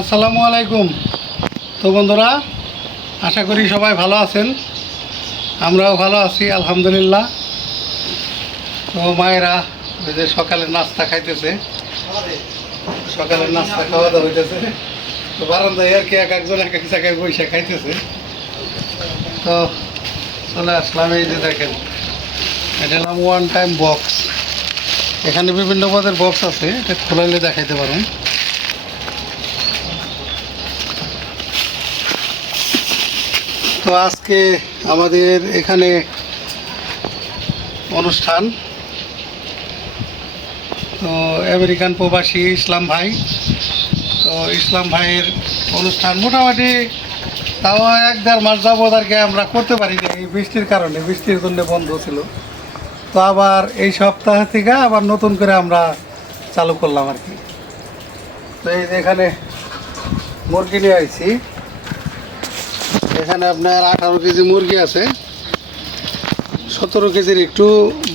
আসসালামু আলাইকুম। তো বন্ধুরা, আশা করি সবাই ভালো আছেন, আমরাও ভালো আছি আলহামদুলিল্লাহ। তো মায়েরা ওই যে সকালের নাস্তা খাইতেছে, সকালের নাস্তা খাওয়া দাওয়া হইতেছে। তো বারান্দায় আর কি এক একজন এক এক জায়গায় বসে খাইতেছে। তো চলে আসলাম, এই যে দেখেন এটা হলাম ওয়ান টাইম বক্স। এখানে বিভিন্ন পদের বক্স আছে, এটা খোলাইলে দেখাইতে পারেন। তো আজকে আমাদের এখানে অনুষ্ঠান। তো আমেরিকান প্রবাসী ইসলাম ভাই, তো ইসলাম ভাইয়ের অনুষ্ঠান মোটামুটি তাও 1-1.5 মাস যাবত আর কি আমরা করতে পারি না, এই বৃষ্টির কারণে, বৃষ্টির জন্য বন্ধ ছিল। তো আবার এই সপ্তাহ থেকে আবার নতুন করে আমরা চালু করলাম আর কি। তো এই যে এখানে মুরগি নিয়ে আসছি, এখানে আপনার 18 কেজি মুরগি আছে, 17 কেজির একটু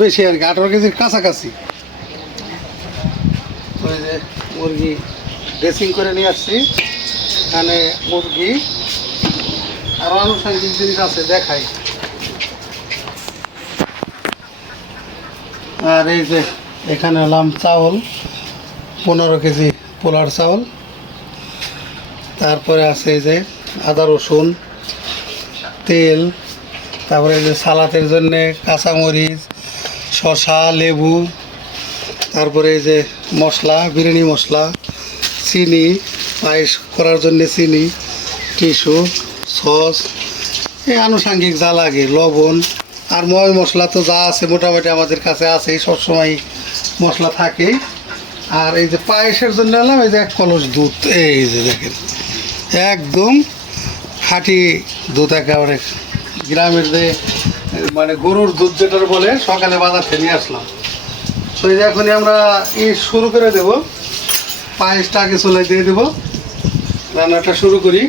বেশি আর কি, 18 কেজির কাছাকাছি। তো এই যে মুরগি ড্রেসিং করে নিয়ে আসছি, এখানে মুরগি আরও আনুষঙ্গিক জিনিস আছে দেখাই। আর এই যে এখানে হলাম চাউল, 15 কেজি পোলার চাউল। তারপরে আছে এই যে আদা রসুন, তেল, তারপরে এই যে সালাতের জন্যে কাঁচামরিচ, শসা, লেবু, তারপরে এই যে মশলা, বিরিয়ানি মশলা, চিনি, পায়েস করার জন্যে চিনি, টিস্যু, সস, এই আনুষঙ্গিক যা লাগে, লবণ আর ময় মশলা তো যা আছে মোটামুটি আমাদের কাছে আছে, সবসময় মশলা থাকেই। আর এই যে পায়েসের জন্য এলাম এই যে 1 কলস দুধ, এই যে দেখেন একদম খাঁটি দুধ, একেবারে গ্রামের যে মানে গরুর দুধ যেটার বলে, সকালে বাজার থেকে নিয়ে আসলাম। তো এই যে এখনই আমরা শুরু করে দেব, পায়েসটা আগে চলে দিয়ে দেবো, রান্নাটা শুরু করি।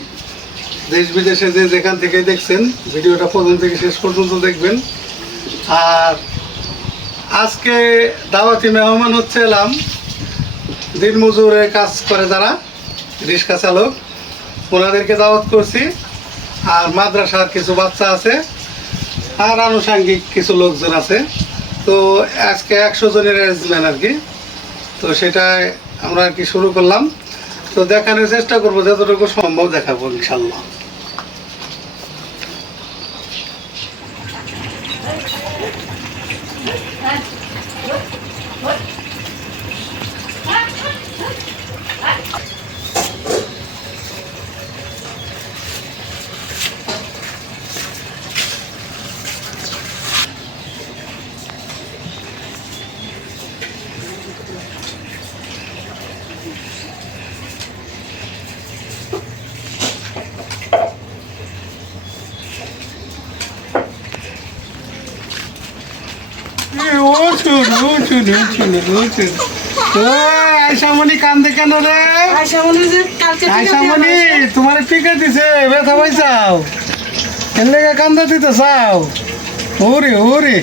দেশ বিদেশে যে যেখান থেকে দেখছেন ভিডিওটা প্রথম থেকে শেষ পর্যন্ত দেখবেন। আর আজকে দাওয়াতি মেহমান হচ্ছে এলাম দিনমজুরে কাজ করে যারা, রিক্সা চালক, ওনাদেরকে দাওয়াত করছি। আর মাদ্রাসার কিছু বাচ্চা আছে, আর আনুষঙ্গিক কিছু লোকজন আছে। তো আজকে 100 জনের অ্যারেঞ্জমেন্ট আর কি। তো সেটাই আমরা আর কি শুরু করলাম। তো দেখানোর চেষ্টা করবো, যতটুকু সম্ভব দেখাবো ইনশাল্লাহ। আয়সামণি কান্দে কেন রে? আয়সামণি তোমার টিকা দিছে, ব্যথা পাইছাও, এর লেগে কান্দা দিতে চাও? ওরে ওরে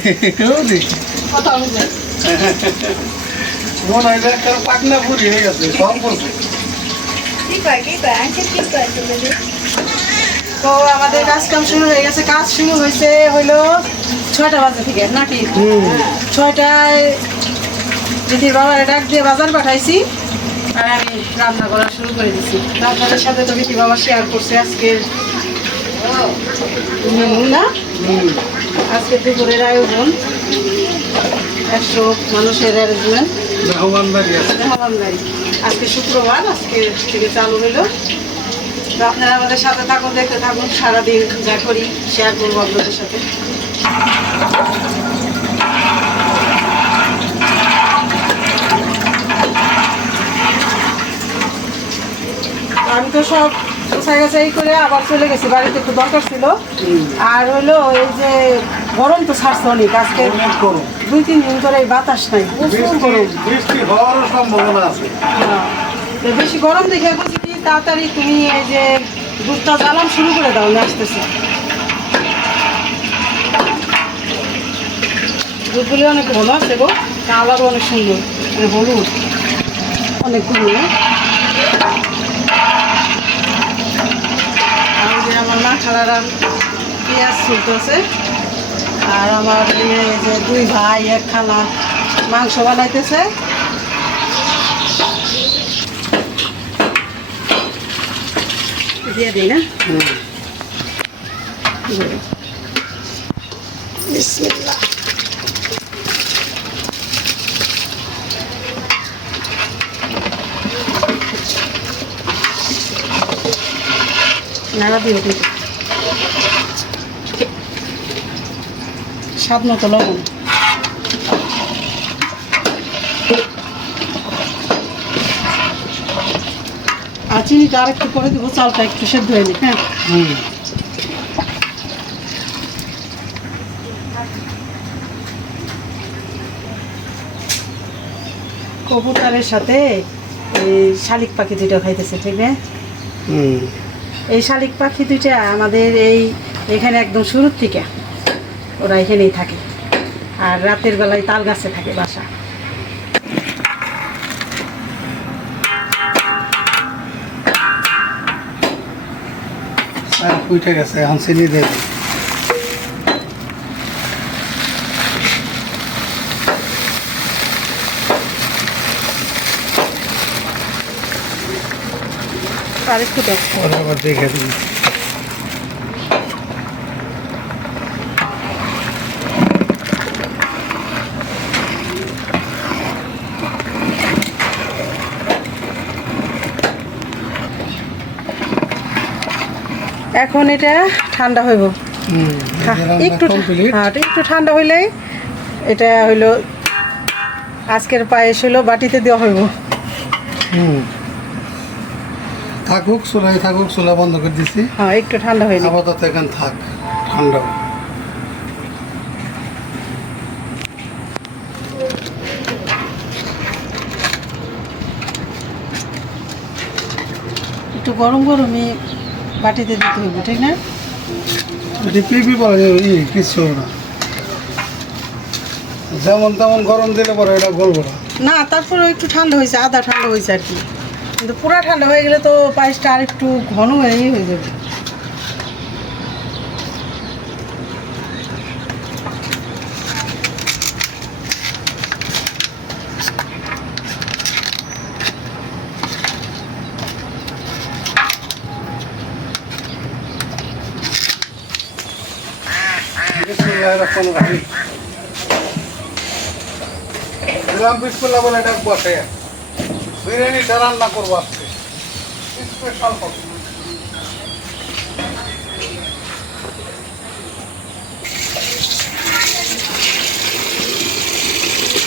ওরে, মনে হয় যে একটা পাকনা পুরি হয়ে গেছে সব বলছে। তো আমাদের কাজ কাম শুরু হয়ে গেছে, কাজ শুরু হয়েছে হইলো 6টা বাজে থেকে নাকি 6টায় দিদির বাবার ডাক দিয়ে বাজার পাঠাইছি, আর আমি রান্না করা শুরু করে দিছি। আপনাদের সাথে তো দিদি বাবা শেয়ার করছে আজকের মেনু না, আজকে দুপুরের আয়োজন 100 মানুষের অ্যারেঞ্জমেন্ট, মেহমানদারি আছে। মেহমানদারি। আজকে শুক্রবার, আজকে থেকে চালু হলো। তো আপনারা আমাদের সাথে থাকুন, দেখতে থাকুন, সারাদিন যা করি শেয়ার করবো আপনাদের সাথে। আমি তো সব গোছাই করে আবার চলে গেছি, বাড়িতে একটু দরকার ছিল। আর হলো এই যে গরম তো ছাড়ছে অনেক, আজকে 2-3 দিন ধরে বাতাস নাই, প্রচুর গরম, বৃষ্টি হওয়ারও সম্ভাবনা আছে। বেশি গরম দেখে বলছি কি তাড়াতাড়ি তুমি এই যে দুধটা জ্বালান শুরু করে দাও, আসতেছে। দুধগুলি অনেক ঘন আছে গো, কালারও অনেক সুন্দর, মানে হলুদ অনেকগুলো। আর যে আমার মা খালারা পেঁয়াজ ছুলতেছে, আর আমার এই যে দুই ভাই এক খালা মাংস বানাইতেছে। দিয়ে দিই না, বিসমিল্লাহ। নাড়া দিও কিন্তু, স্বাদ মতো লবণ। আর চিনিটা আর একটু করে দেবো, চালটা একটু সেদ্ধ হয়ে নিক। হ্যাঁ, কবুতরের সাথে এই শালিক পাখি দুটো খাইতেছে, ঠিক না? এই শালিক পাখি দুইটা আমাদের এখানে একদম শুরুর থেকে ওরা এখানেই থাকে, আর রাতের বেলায় তাল গাছে থাকে বাসা। উঠে গেছে, এখন চিনি দিয়ে দিই। আর একটু দেখ, পরে আবার দেখে দিই। এখন এটা ঠান্ডা হইব, একটু হ্যাঁ একটু ঠান্ডা হইলেই এটা হইলো আজকের পায়েস হইলো বাটিতে দেওয়া হইব। থাকুক, চুলাই থাকুক, চুলা বন্ধ করে দিছি। হ্যাঁ, একটু ঠান্ডা হইলে আপাতত এখন থাক, ঠান্ডা। একটু গরম গরমই বাটিতে দিতে হইব, ঠিক না? এটি পিপি বলা যাবে, কিছু না, যেমন তেমন গরম দিলে পরে এটা গলবো না। না, তারপরে একটু ঠান্ডা হয়েছে, আধা ঠান্ডা হয়েছে আর কি, কিন্তু পুরা ঠান্ডা হয়ে গেলে তো পায়েসটা আর একটু ঘন হয়ে যাবে। দিলাম বিসমিল্লাহ বলে এটা বসে বিরিয়ানিটা রান্না করবো আজকে স্পেশাল হবে।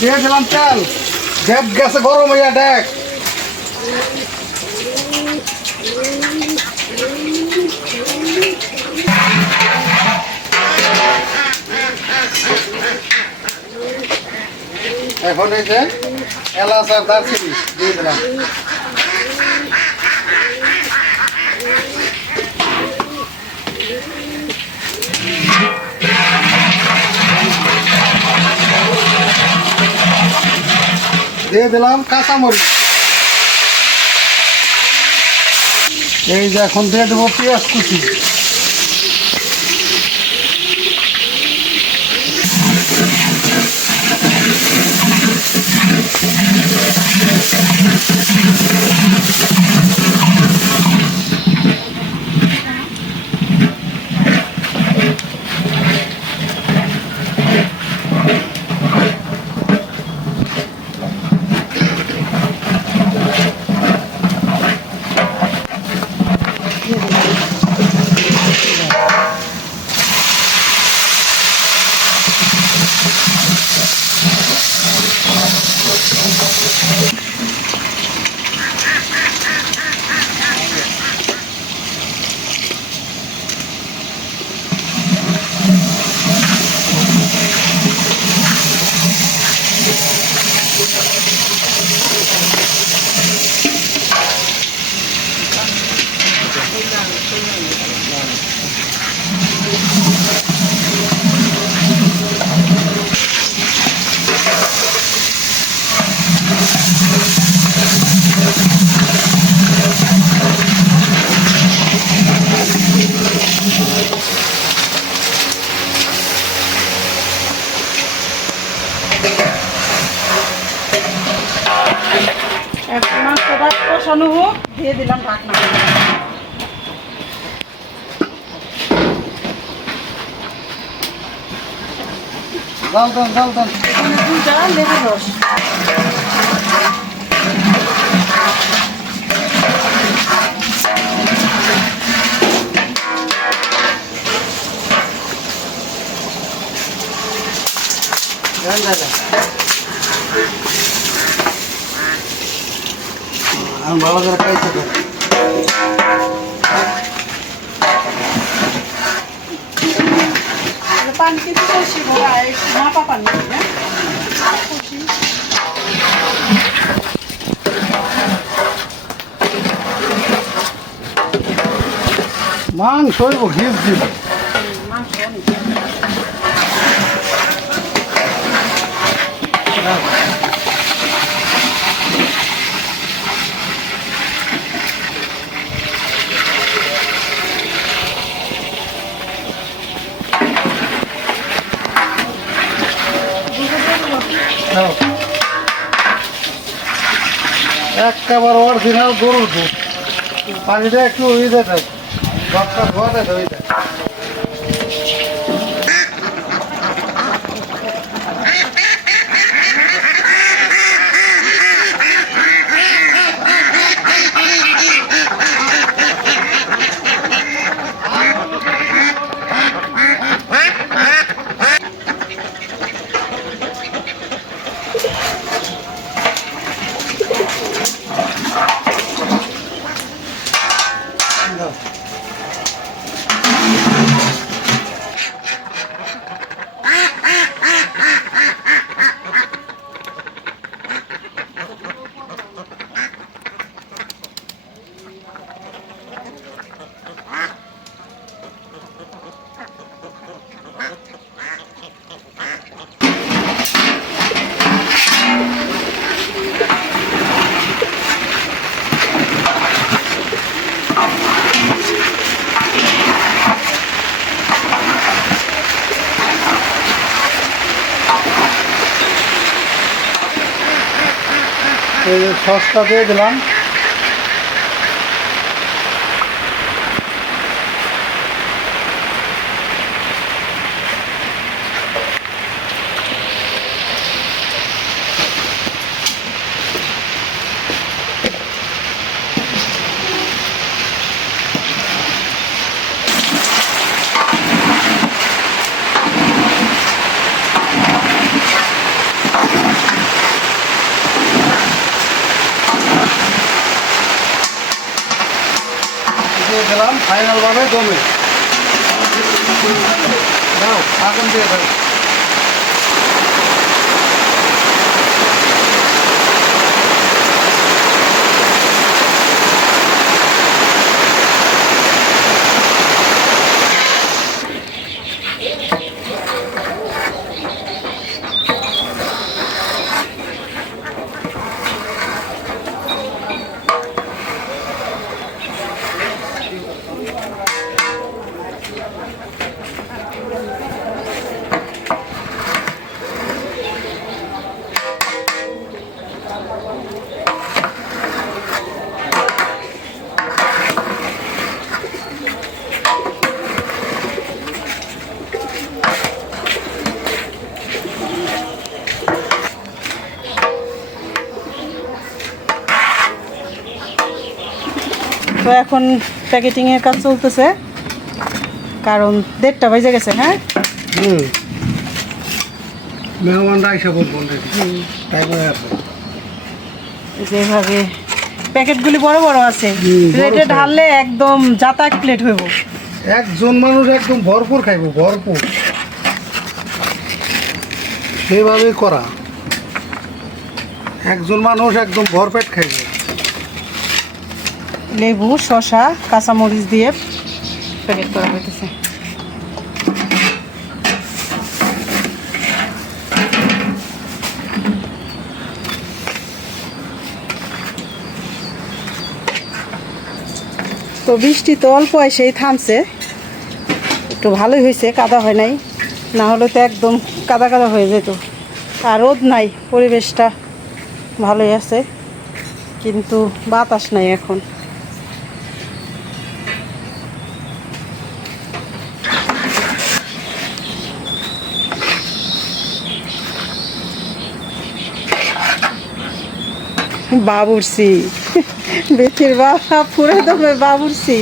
দিয়ে দিলাম তেল, গ্যাস গ্যাসে গরম হইয়া দেখ। এখন এই যে এলাচ আর দারচিনি দিয়ে দিলাম। দিয়ে দিলাম কাঁচামরিচ। এই যে এখন দিয়ে দেবো পেঁয়াজ কুচি। দিলাম ঢাকনা। এখানে 2টা লেবুর রস। আমি ভালো করে খাইতে পারি। পানি কিন্তু বেশি মাপা পানি, হ্যাঁ মাংস হইব ঘিস দিব। মাংস অনেক। একেবারে অরিজিনাল গরুর দুধ। পানিটা একটু ওই দেয়, রক্তটা ধোয়া দেয় ওই দেয়। এই যে সসটা দিয়ে দিলাম। দিয়ে দিলাম ফাইনালভাবে জমে। দাও আগুন দিয়ে দাও। তো এখন প্যাকেটিংয়ের কাজ চলতেছে, কারণ 1:30 বেজে গেছে। হ্যাঁ মেহমানরা এসে বলবেন তাই করে আছে। যেভাবে প্যাকেটগুলি বড় বড় আছে, প্লেটে ঢাললে একদম জাতাক প্লেট হইব। একজন মানুষ একদম ভরপুর খাইব, ভরপুর সেভাবেই করা। একজন মানুষ একদম ভরপেট খাইব। লেবু, শসা, কাঁচামরিচ দিয়ে প্যাকেট করা হইতেছে। তো বৃষ্টি তো অল্প এসেই থামছে, একটু ভালোই হয়েছে, কাদা হয় নাই, না হলে তো একদম কাদা কাদা হয়ে যেত। আর রোদ নাই, পরিবেশটা ভালোই আছে, কিন্তু বাতাস নাই এখন। বাবুর্চি বেতির বাবা পুরো দমে বাবুর্চি।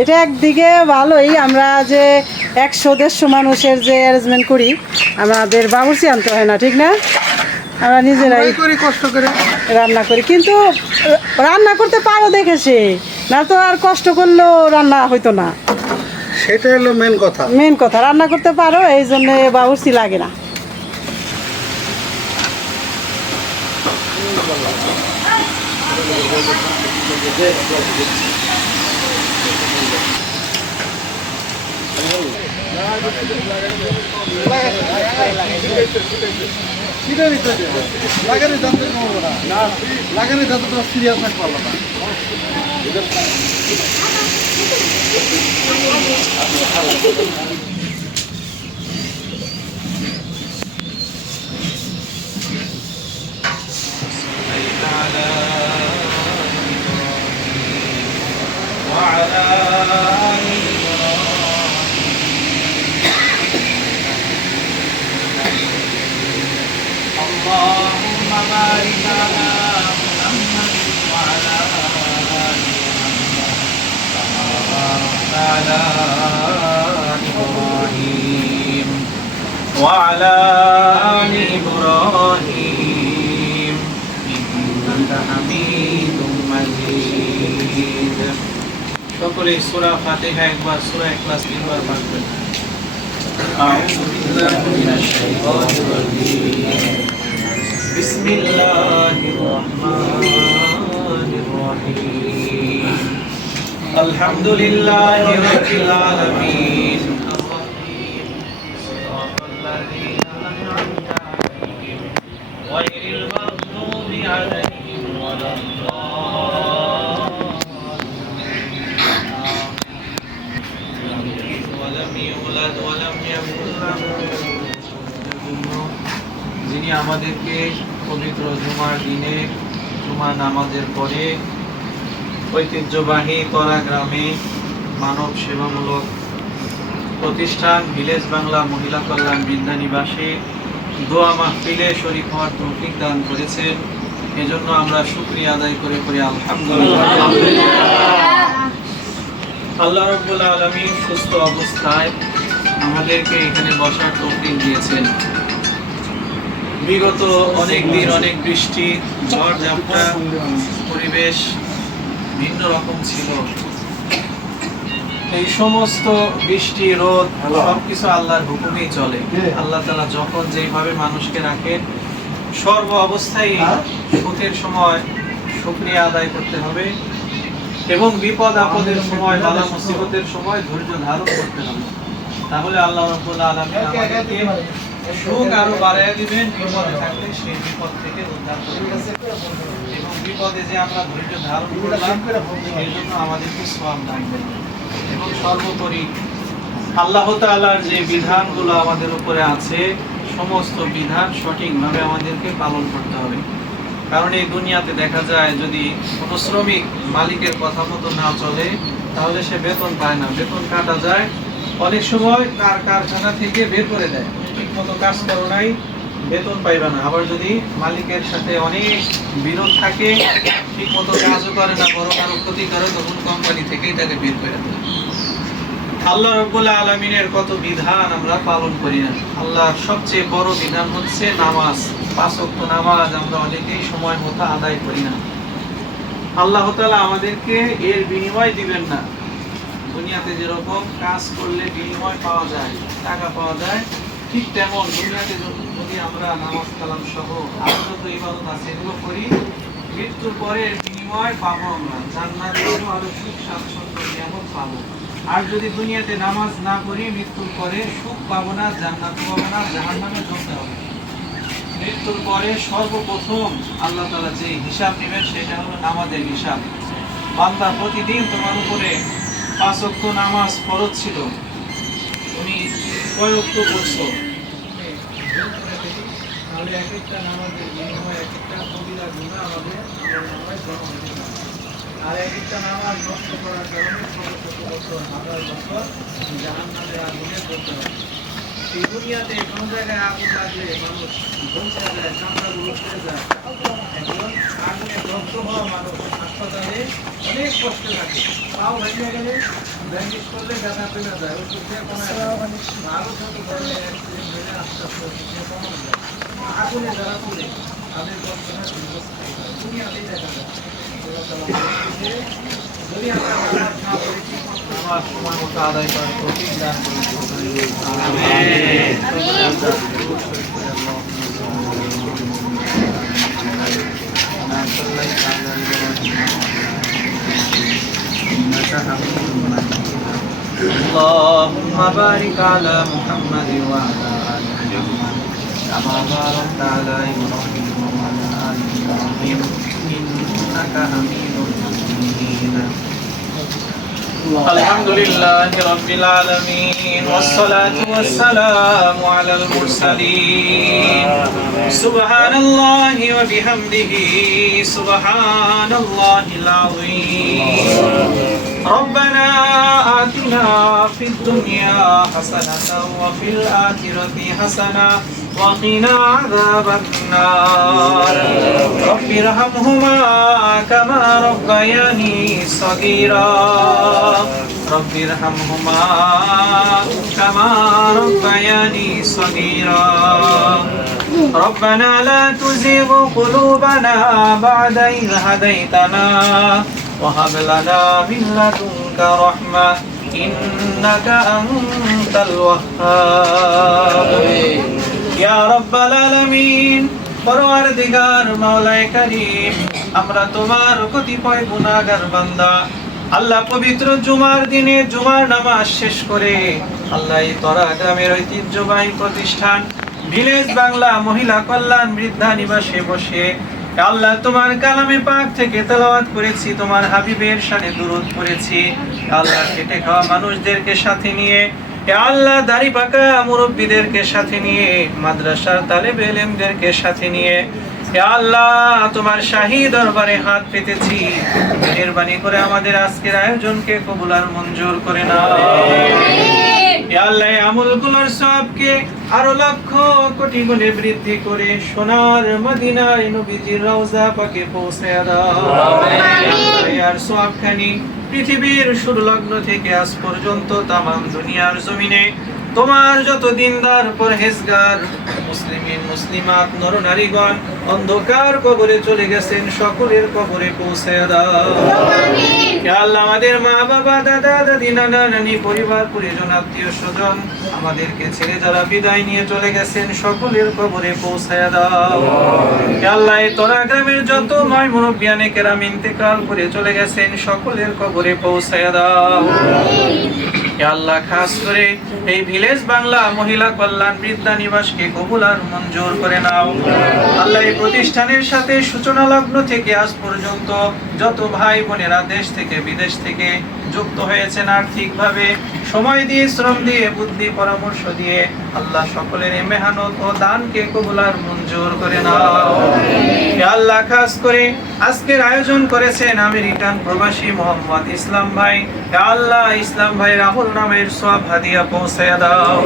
এটা একদিকে ভালোই, আমরা যে 100-150 মানুষের যে অ্যারেঞ্জমেন্ট করি, আমাদের বাবুর্চি আনতে হয় না, ঠিক না? আমরা নিজেরাই করি কষ্ট করে। রান্না করি, কিন্তু রান্না করতে পারো দেখেছে, না তো আর কষ্ট করলেও রান্না হইতো না। সেটা হলো মেন কথা। মেন কথা রান্না করতে পারো, এই জন্য বাবুর্চি লাগে না। লাগানি যাতে তোমার সিরিয়াস থাকতে পারলো না। اللهم بارك على محمد وعلى آل محمد على إبراهيم وعلى آل إبراهيم إنك حميد مجيد। সকলে সূরা ফাতিহা একবার, সূরা ইখলাস তিনবার পাঠ করুন। أعوذ بالله من الشيطان الرجيم بسم الله الرحمن الرحيم الحمد لله رب العالمين الرحيم صراط الذين أنعمت عليهم غير المغضوب عليهم ولا ولم يولد ولم يكن له যিনি আমাদেরকে পবিত্র জুমার দিনে জুমা নামাজের পরে ঐতিহ্যবাহী তরা গ্রামে মানব সেবামূলক প্রতিষ্ঠান ভিলেজ বাংলা মহিলা কল্যাণ বিদ্যানিবাসে দোয়া মাহফিলে শরীক হওয়ার তৌফিক দান করেছেন, এজন্য আমরা শুকরিয়া আদায় করে করি আলহামদুলিল্লাহ। আল্লাহ রাব্বুল আলামিন সুস্থ অবস্থায় আমাদেরকে এখানে বসার তৌফিক দিয়েছেন। বিগত অনেক দিন অনেক বৃষ্টি ঝড় ঝাপটা, পরিবেশ ভিন্ন রকম ছিল। এই সমস্ত বৃষ্টি রোদ সবকিছু আল্লাহর হুকুমেই চলে। আল্লাহ তাআলা যখন যেইভাবে মানুষকে রাখেন, সর্ব অবস্থায় সুখের সময় শুকরিয়া আদায় করতে হবে এবং বিপদ আপদের সময়, বালা মুসিবতের সময় ধৈর্য ধারণ করতে হবে। তাহলে আল্লাহ রাব্বুল আলামিন আমাদেরকে সুখ আরো বাড়াইয়া দিবেন। বিপদে থাকলে সেই বিপদ থেকে উদ্ধার করবেন এবং বিপদে যে আমরা ধৈর্য ধারণ করলাম সেই জন্য আমাদেরকে সওয়াব দান করবেন। এবং সর্বোপরি আল্লাহ তাআলার যে বিধানগুলো আমাদের উপরে আছে, সমস্ত বিধান সঠিকভাবে আমাদেরকে পালন করতে হবে। কারণ এই দুনিয়াতে দেখা যায় যদি কোনো শ্রমিক মালিকের কথা মতো না চলে তাহলে সে বেতন পায় না, বেতন কাটা যায়। অনেক সময় তার কারখানা থেকে বের করে দেয়, ঠিক মতো কাজ করো নাই বেতন পাইবে না। আবার যদি মালিকের সাথে অনেক বিরোধ থাকে, ঠিক মতো কাজও করে না, বড় কারো ক্ষতি করে, তখন কোম্পানি থেকেই তাকে বের করে দেয়। আল্লাহ রাব্বুল আলামিনের কত বিধান আমরা পালন করি না। আল্লাহর সবচেয়ে বড় বিধান হচ্ছে নামাজ। 5 ওয়াক্ত নামাজ আমরা অনেকেই সময় মতো আদায় করি না। আল্লাহ তাআলা আমাদেরকে এর বিনিময় দিবেন না। দুনিয়াতে যেরকম কাজ করলে বিনিময় পাওয়া যায়, টাকা পাওয়া যায়, ঠিক তেমন দুনিয়াতে যদি আমরা নামাজ কালাম সহ আরো যত ইবাদত আছে এগুলো করি, মৃত্যুর পরে বিনিময় পাবো আমরা, জান্নাতের আরো সুখ স্বাচ্ছন্দ্য নিয়ামত পাবো। আর যদি দুনিয়াতে নামাজ না করি, মৃত্যুর পরে সুখ পাবো না, জান্নাত পাবো না, জাহান্নামে জ্বলতে হবে। মৃত্যুর পরে সর্বপ্রথম আল্লাহ তাআলা যে হিসাব নেবেন সেটা হলো নামাজের হিসাব। বান্দা প্রতিদিন তোমার উপরে 5 ওয়াক্ত নামাজ ফরজ ছিল, তুমি কয় ওয়াক্ত পড়ছো? তাহলে এক একটা নামাজের বিনিময়ে এক একটা কবিরা গুনাহ আমাদের আমলনামায় জমা হয়ে যাবে। আর এক একটা নামাজ নষ্ট করার কারণে শত শত বছর, হাজার বছর জাহান্নামের আগুনে জ্বলতে হবে। এই দুনিয়াতে কোনো জায়গায় আগুন লাগলে মানুষ ধ্বংস হয়ে যায়, চামড়াগুলো উঠে যায়। একজন আগুনে দগ্ধ হওয়া মানুষ হাসপাতালে অনেক কষ্টে থাকে। পাও ভেঙে গেলে ব্যান্ডেজ করলে ব্যথা কমে যায়, ওষুধ দিয়ে কমে যায়। আরও ছোট ধরনের অ্যাক্সিডেন্ট হলে আস্তে আস্তে ওষুধ দিয়ে কমানো যায়। আগুনে যারা পড়ে তাদের যন্ত্রণা দীর্ঘস্থায়ী হয়, দুনিয়াতেই দেখা যায়। আল্লাহ তাআলা বলছেন যে, যদি আমরা নামাজ না পড়ি, নামাজ সময় মতো আদায় করার তৌফিক দান করুন। اللهم بارك على محمد وعلى آل محمد كما باركت على إبراهيم وعلى آل إبراهيم إنك حميد مجيد. الحمد لله رب العالمين والصلاة والسلام على المرسلين. سبحان الله وبحمده سبحان الله العظيم. ربنا آتنا في الدنيا حسنة وفي الآخرة حسنة وقنا عذاب النار. رب ارحمهما كما ربياني صغيرا. رب ارحمهما كما ربياني صغيرا. ربنا لا تزغ قلوبنا بعد إذ هديتنا وهب لنا من لدنك رحمة إنك أنت الوهاب. يا رب العالمين পরওয়ারদিগার মাওলায়ে কারীম, আমরা তোমার কতিপয় গুনাহগার বান্দা। আল্লাহ পবিত্র জুমার দিনে জুমার নামাজ শেষ করে আল্লাহ এই তরা গ্রামের ঐতিহ্যবাহী প্রতিষ্ঠান ভিলেজ বাংলা মহিলা কল্যাণ বৃদ্ধা নিবাসে বসে আল্লাহ তোমার কালামে পাক থেকে তেলাওয়াত করেছি, তোমার হাবিবের শানে দুরূদ পড়েছি। আল্লাহ খেটে খাওয়া মানুষদেরকে সাথে নিয়ে, আল্লাহ দাড়ি পাকা মুরব্বীদেরকে সাথে নিয়ে, মাদ্রাসার তালেবে ইলমদেরকে সাথে নিয়ে আল্লাহ তোমার শাহী দরবারে হাত পেতেছি। মেহেরবানি করে আমাদের আজকের আয়োজনকে কবুল আর মঞ্জুর করে নাও। আল্লাহ আমলগুলোর সওয়াবকে আরো লক্ষ কোটি গুণে বৃদ্ধি করে সোনার মদিনায় নবীজির রওজা পাকে পৌঁছে দাও। আর সওয়াবখানি পৃথিবীর শুরু লগ্ন থেকে আজ পর্যন্ত তামাম দুনিয়ার জমিনে তোমার যত দিনদার পরহেজগার মুসলিমিন মুসলিমাত নরনারীগণ অন্ধকার কবরে চলে গেছেন, সকলের কবরে পৌঁছে দাও। আল্লাহ আমাদের মা বাবা দাদা দাদি নানা নানি পরিবার পরিজন আত্মীয় স্বজন আমাদেরকে ছেড়ে যারা বিদায় নিয়ে চলে গেছেন, সকলের কবরে পৌঁছে দাও। আল্লাহ তোরা গ্রামের যত নয় মুরব্বিয়ানে কেরাম ইন্তেকাল করে চলে গেছেন, সকলের কবরে পৌঁছে দাও। আল্লাহ খাস করে এই ভিলেজ বাংলা মহিলা কল্যাণ বৃদ্ধা নিবাসকে কবুল আর মঞ্জুর করে নাও। আল্লাহ এই প্রতিষ্ঠানের সাথে সূচনা লগ্ন থেকে আজ পর্যন্ত যত ভাই বোনেরা দেশ থেকে বিদেশ থেকে যুক্ত হয়েছেন আর্থিকভাবে, সময় দিয়ে শ্রম দিয়ে বুদ্ধি পরামর্শ দিয়ে আল্লাহ সকলের এই মেহনত ও দানকে কবুল আর মঞ্জুর করে নাও। আল্লাহ খাস করে আজকের আয়োজন করেছেন আমেরিকান প্রবাসী মোহাম্মদ ইসলাম ভাই। আল্লাহ ইসলাম ভাইয়ের আমল নামের সওয়াব হাদিয়া পৌঁছে দাও।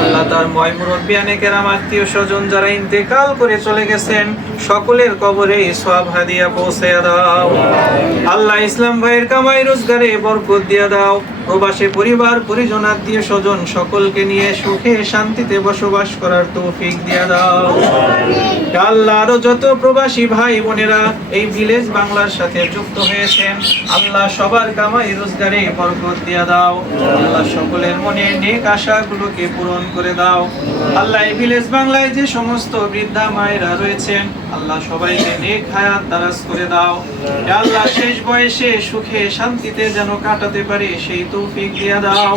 আল্লাহ তার ময় মুরব্বিয়ানে কেরাম আত্মীয় স্বজন যারা ইন্তেকাল করে চলে গেছেন, সকলের কবরে সওয়াব হাদিয়া পৌঁছে দাও। আল্লাহ ইসলাম ভাইয়ের কামাই রোজগারে বরকত দিয়ে দাও। প্রবাসী পরিবার পরিজন আত্মীয় স্বজন সকলকে নিয়ে সুখে শান্তিতে বসবাস করার তৌফিক দিয়ে দাও। আল্লাহ আরো যত প্রবাসী ভাই বোনেরা এই ভিলেজ বাংলার সাথে যুক্ত হয়েছেন, আল্লাহ সবার কামাই রোজগারে বরকত দিয়ে দাও। আল্লাহ সকলের মনে নেক আশাগুলোকে পূরণ করে দাও। আল্লাহ এই ভিলেজ বাংলায় যে সমস্ত বৃদ্ধা মায়েরা রয়েছেন, আল্লাহ সবাইকে নেক হায়াত দারাজ করে দাও। আল্লাহ শেষ বয়সে সুখে শান্তিতে যেন কাটাতে পারে সেই তৌফিক দিয়ে দাও।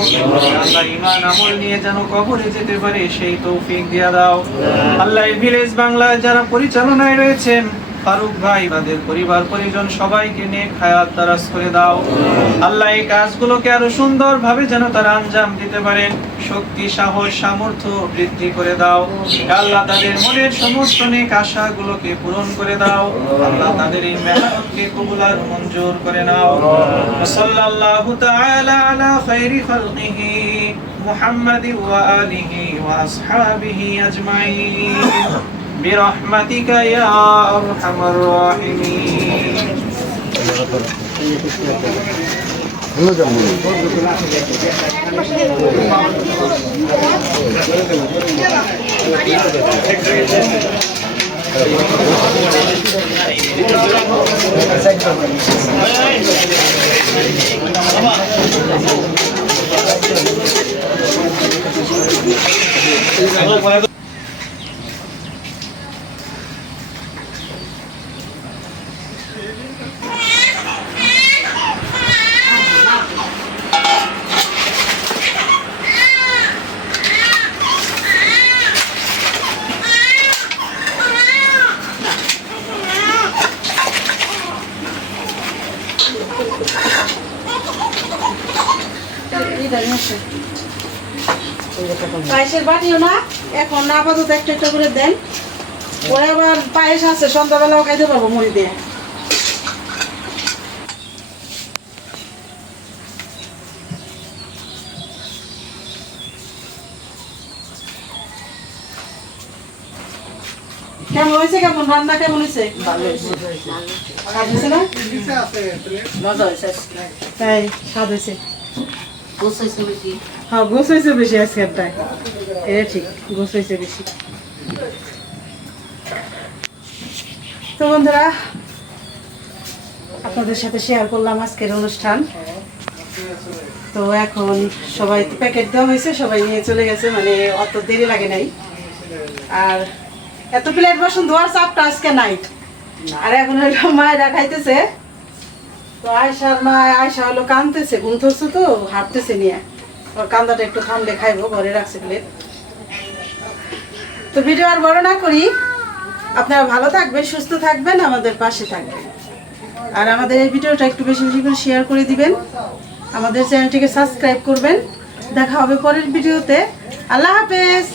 আল্লাহ ঈমান আমল নিয়ে যেন কবরে যেতে পারে সেই তৌফিক দিয়ে দাও। আল্লাহ এই ভিলেজ বাংলায় যারা পরিচালনায় রয়েছেন, ফারুক ভাই তাদের পরিবার পরিজন সবাইকে নেক হায়াত দারাজ করে দাও। আল্লাহ এই কাজগুলোকে আরো সুন্দরভাবে যেন তারা আঞ্জাম দিতে পারেন, শক্তি সাহস সামর্থ্য বৃদ্ধি করে দাও। আল্লাহ তাদের মনের সমস্ত নেক আশাগুলোকে পূরণ করে দাও। আল্লাহ তাদের এই মেহনতকে কবুল আর মঞ্জুর করে নাও। সাল্লাল্লাহু তাআলা আলা খায়রি খালকিহি محمد وآله وأصحابه أجمعين برحمتك يا أرحم الراحمين. পায়েসের বাটিও না এখন আপাতত একটা একটা করে দেন, পরে আবার পায়েস আছে সন্ধ্যাবেলাও খাইতে পারবো মুড়ি দিয়ে। কেমন হয়েছে, কেমন রান্না কেমন হয়েছে? স্বাদ হয়েছে না? তাই স্বাদ হয়েছে। হ্যাঁ, গোছ হয়েছে বেশি আজকেরটায়, এটা ঠিক, গোছ হয়েছে বেশি। তো বন্ধুরা, আপনাদের সাথে শেয়ার করলাম আজকের অনুষ্ঠান। তো এখন সবাই প্যাকেট দেওয়া হয়েছে, সবাই নিয়ে চলে গেছে, মানে অত দেরি লাগে নাই। আর এত প্লেট বাসন ধোয়ার চাপটা আজকে নাই। আর এখন হলো মায়েরা খাইতেছে। তো আয়সা হলো কাঁদতেছে, ঘুম ধরছে তো হাঁটতেছে নিয়ে, ওর কান্দাটা একটু থামলে খাইবো, ঘরে রাখছে প্লেট। তো ভিডিও আর বড় না করি, আপনারা ভালো থাকবেন, সুস্থ থাকবেন, আমাদের পাশে থাকবেন। আর আমাদের এই ভিডিওটা একটু বেশি বেশি করে শেয়ার করে দিবেন, আমাদের চ্যানেলটিকে সাবস্ক্রাইব করবেন। দেখা হবে পরের ভিডিওতে। আল্লাহ হাফেজ।